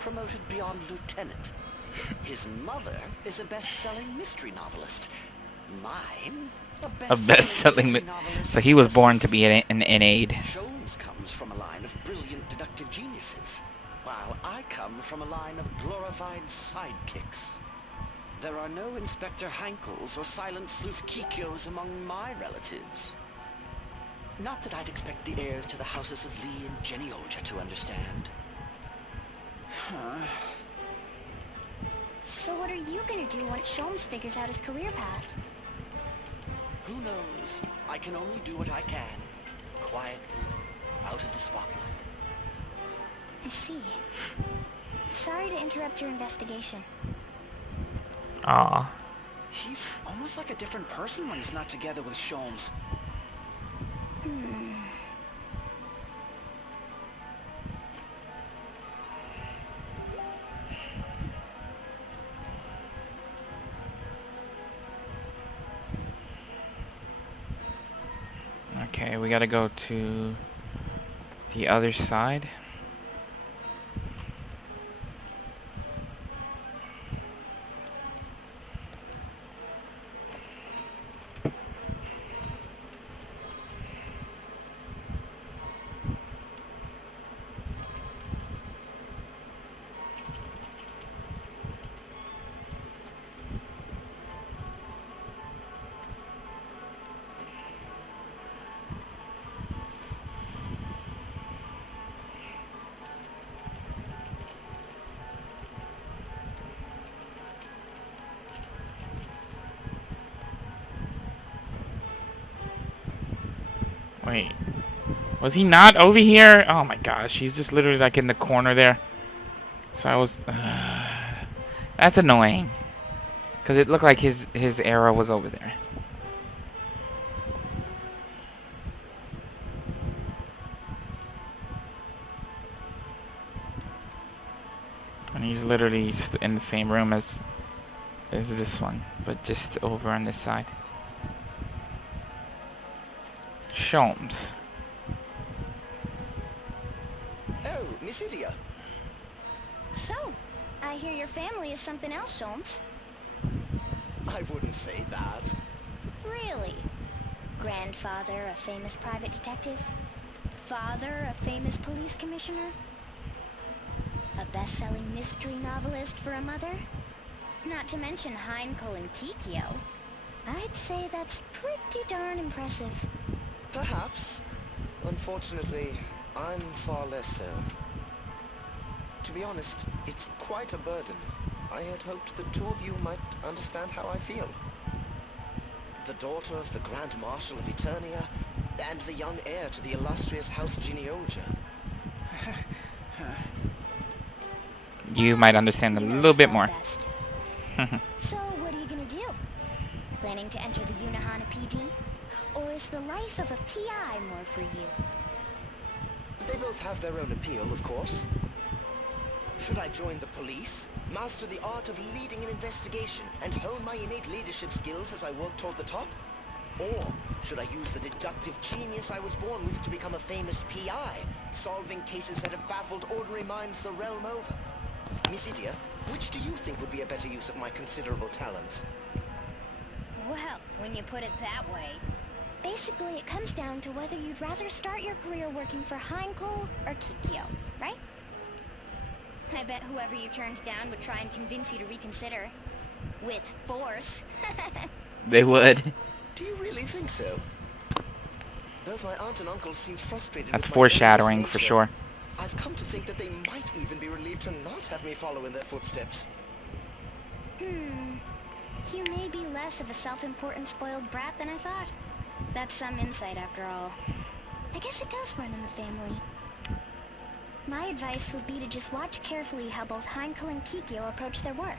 promoted beyond lieutenant. His mother is a best-selling mystery novelist. Mine, a best-selling mystery novelist. So he was born to be an aide. Sholmes comes from a line of brilliant deductive geniuses, while I come from a line of glorified sidekicks. There are no Inspector Hankels or Silent Sleuth Kikyos among my relatives. Not that I'd expect the heirs to the houses of Lee and Genioja to understand. So what are you gonna do once Sholmes figures out his career path? Who knows? I can only do what I can. Quietly, out of the spotlight. I see. Sorry to interrupt your investigation. Aw. He's almost like a different person when he's not together with Sholmes. Okay, we gotta go to the other side. Wait, was he not over here? Oh my gosh, he's just literally like in the corner there. So I was... that's annoying. Because it looked like his arrow was over there. And he's literally in the same room as this one, but just over on this side. Sholmes. Oh, Miss Idia. So, I hear your family is something else, Sholmes. I wouldn't say that. Really? Grandfather, a famous private detective? Father, a famous police commissioner? A best-selling mystery novelist for a mother? Not to mention Heinkel and Kikyo. I'd say that's pretty darn impressive. Perhaps. Unfortunately, I'm far less so. To be honest, it's quite a burden. I had hoped the two of you might understand how I feel. The daughter of the Grand Marshal of Eternia, and the young heir to the illustrious House Genioja. You might understand a little bit more. So, what are you gonna do? Planning to enter the Unohana PD? Or is the life of a PI more for you? They both have their own appeal, of course. Should I join the police, master the art of leading an investigation, and hone my innate leadership skills as I work toward the top? Or should I use the deductive genius I was born with to become a famous PI, solving cases that have baffled ordinary minds the realm over? Miss Idia, which do you think would be a better use of my considerable talents? Well, when you put it that way, basically it comes down to whether you'd rather start your career working for Heinkel or Kikyo, right? I bet whoever you turned down would try and convince you to reconsider. With force. They would. Do you really think so? Both my aunt and uncle seem frustrated. That's with my foreshadowing nature. for sure. I've come to think that they might even be relieved to not have me follow in their footsteps. You may be less of a self-important spoiled brat than I thought. That's some insight after all. I guess it does run in the family. My advice would be to just watch carefully how both Heinkel and Kikyo approach their work.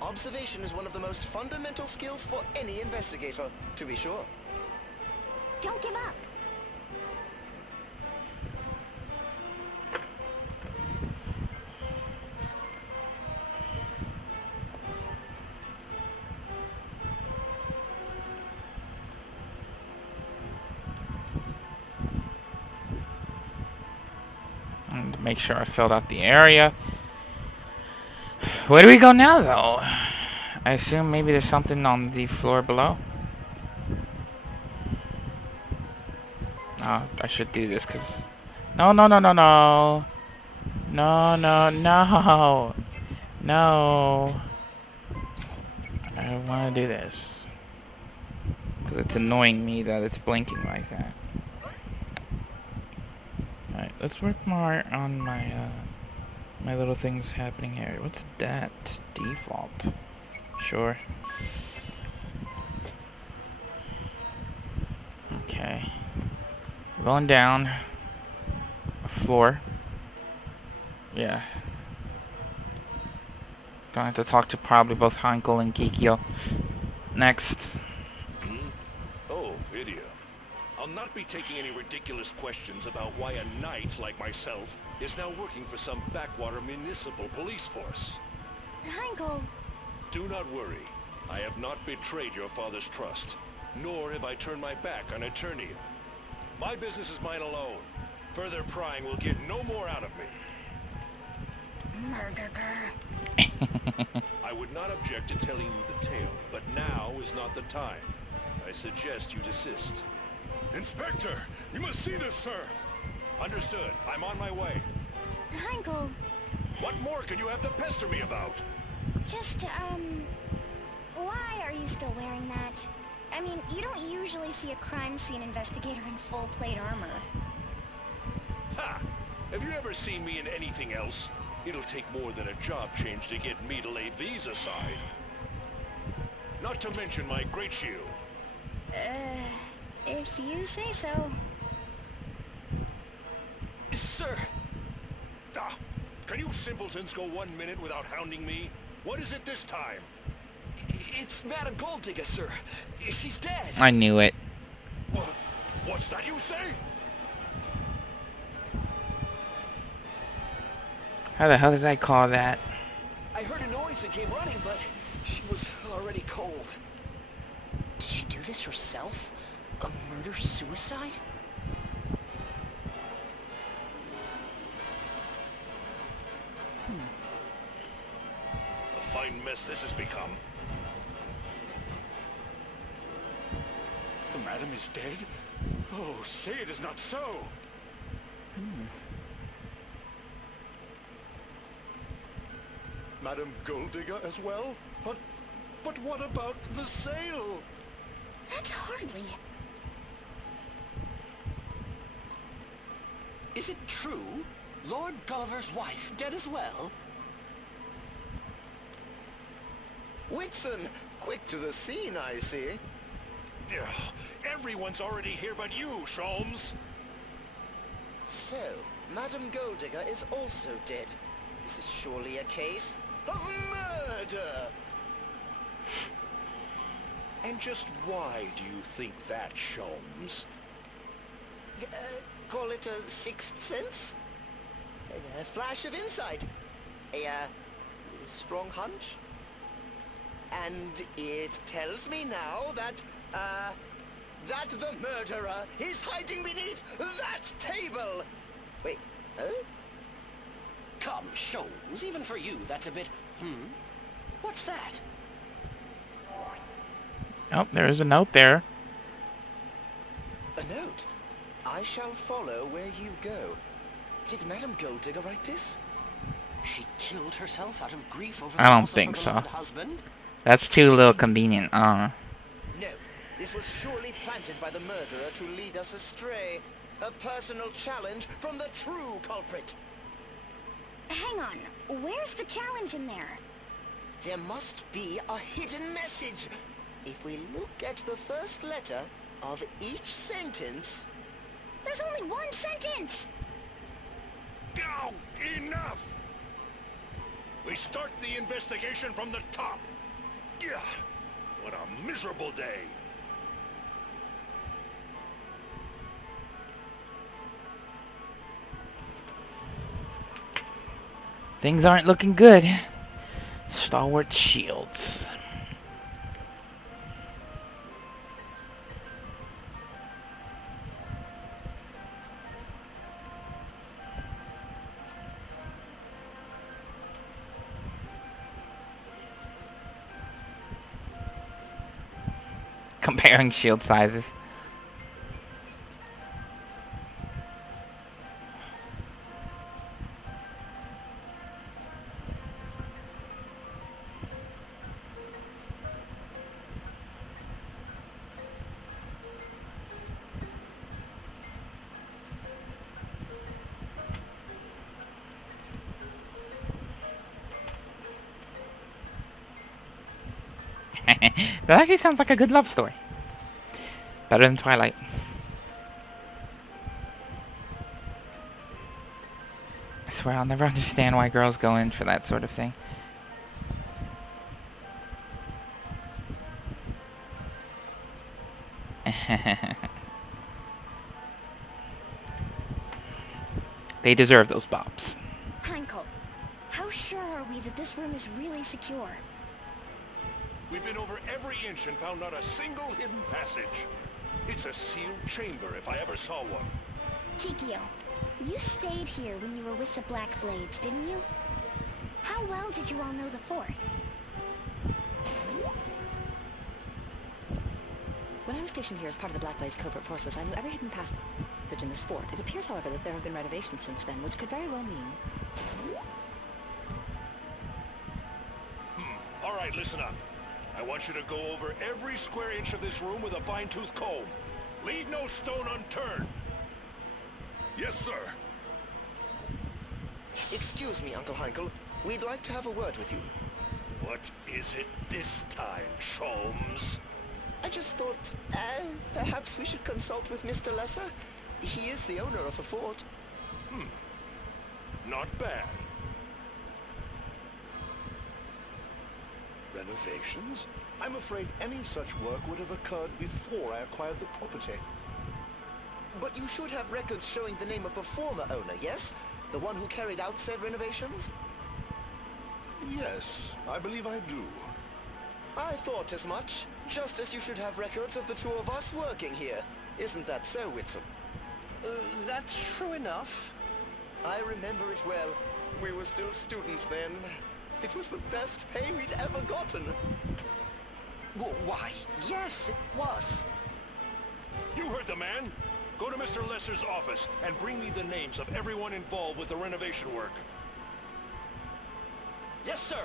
Observation is one of the most fundamental skills for any investigator, to be sure. Don't give up. Make sure I filled out the area. Where do we go now, though? I assume maybe there's something on the floor below. Oh, I should do this because... No, no, no, no, no. No, no, no. No. I don't want to do this. Because it's annoying me that it's blinking like that. Alright, let's work more on my, my little things happening here. What's that? Default. Sure. Okay. Going down. Floor. Yeah. Gonna have to talk to probably both Hankel and Kikyo. Next. Oh, Lydia. I'll not be taking any ridiculous questions about why a knight like myself is now working for some backwater municipal police force. Heinkel, Do not worry. I have not betrayed your father's trust, nor have I turned my back on Eternia. My business is mine alone. Further prying will get no more out of me. murderer. I would not object to telling you the tale, but now is not the time. I suggest you desist. Inspector, you must see this, sir. Understood. I'm on my way. Heinkel, What more can you have to pester me about? just, why are you still wearing that? I mean, you don't usually see a crime scene investigator in full plate armor. Ha! Have you ever seen me in anything else? It'll take more than a job change to get me to lay these aside. Not to mention my great shield. If you say so. Sir! Ah! Can you simpletons go 1 minute without hounding me? What is it this time? It's Madame Golddigger, sir. She's dead. I knew it. What's that you say? How the hell did I call that? I heard a noise and came running, but she was already cold. Did she do this herself? A murder-suicide? A fine mess this has become. The madam is dead? Oh, say it is not so! Madame Golddigger as well? But what about the sale? That's hardly... Is it true? Lord Gulliver's wife dead as well? Whitson, quick to the scene, I see. Ugh, everyone's already here but you, Sholmes. So, Madame Golddigger is also dead. This is surely a case of murder! And just why do you think that, Sholmes? Call it a sixth sense? A flash of insight? A strong hunch? And it tells me now that the murderer is hiding beneath that table! Wait, Come, Sholmes, even for you, that's a bit, What's that? Oh, there is a note there. A note? I shall follow where you go. Did Madame Golddigger write this? She killed herself out of grief over I the don't loss of think her so. beloved husband? That's too little convenient. No. This was surely planted by the murderer to lead us astray. A personal challenge from the true culprit. Hang on, where's the challenge in there? There must be a hidden message. If we look at the first letter of each sentence... There's only one sentence! Oh, enough! We start the investigation from the top. Yeah, what a miserable day. Things aren't looking good. Stalwart shields. Comparing shield sizes. That actually sounds like a good love story. Better than Twilight. I swear I'll never understand why girls go in for that sort of thing. They deserve those bops. Heinkel, how sure are we that this room is really secure? We've been over every inch and found not a single hidden passage. It's a sealed chamber if I ever saw one. Tikio, you stayed here when you were with the Black Blades, didn't you? How well did you all know the fort? When I was stationed here as part of the Black Blades covert forces, I knew every hidden passage in this fort. It appears, however, that there have been renovations since then, which could very well mean... All right, listen up. I want you to go over every square inch of this room with a fine-tooth comb. Leave no stone unturned. Yes, sir. Excuse me, Uncle Heinkel. We'd like to have a word with you. What is it this time, Sholmes? I just thought, perhaps we should consult with Mr. Lesser. He is the owner of the fort. Not bad. Renovations? I'm afraid any such work would have occurred before I acquired the property. But you should have records showing the name of the former owner, yes? The one who carried out said renovations? Yes, I believe I do. I thought as much. Just as you should have records of the two of us working here. Isn't that so, Witzel? That's true enough. I remember it well. We were still students then. It was the best pay we'd ever gotten. Why, yes, it was. You heard the man. Go to Mr. Lesser's office and bring me the names of everyone involved with the renovation work. Yes, sir.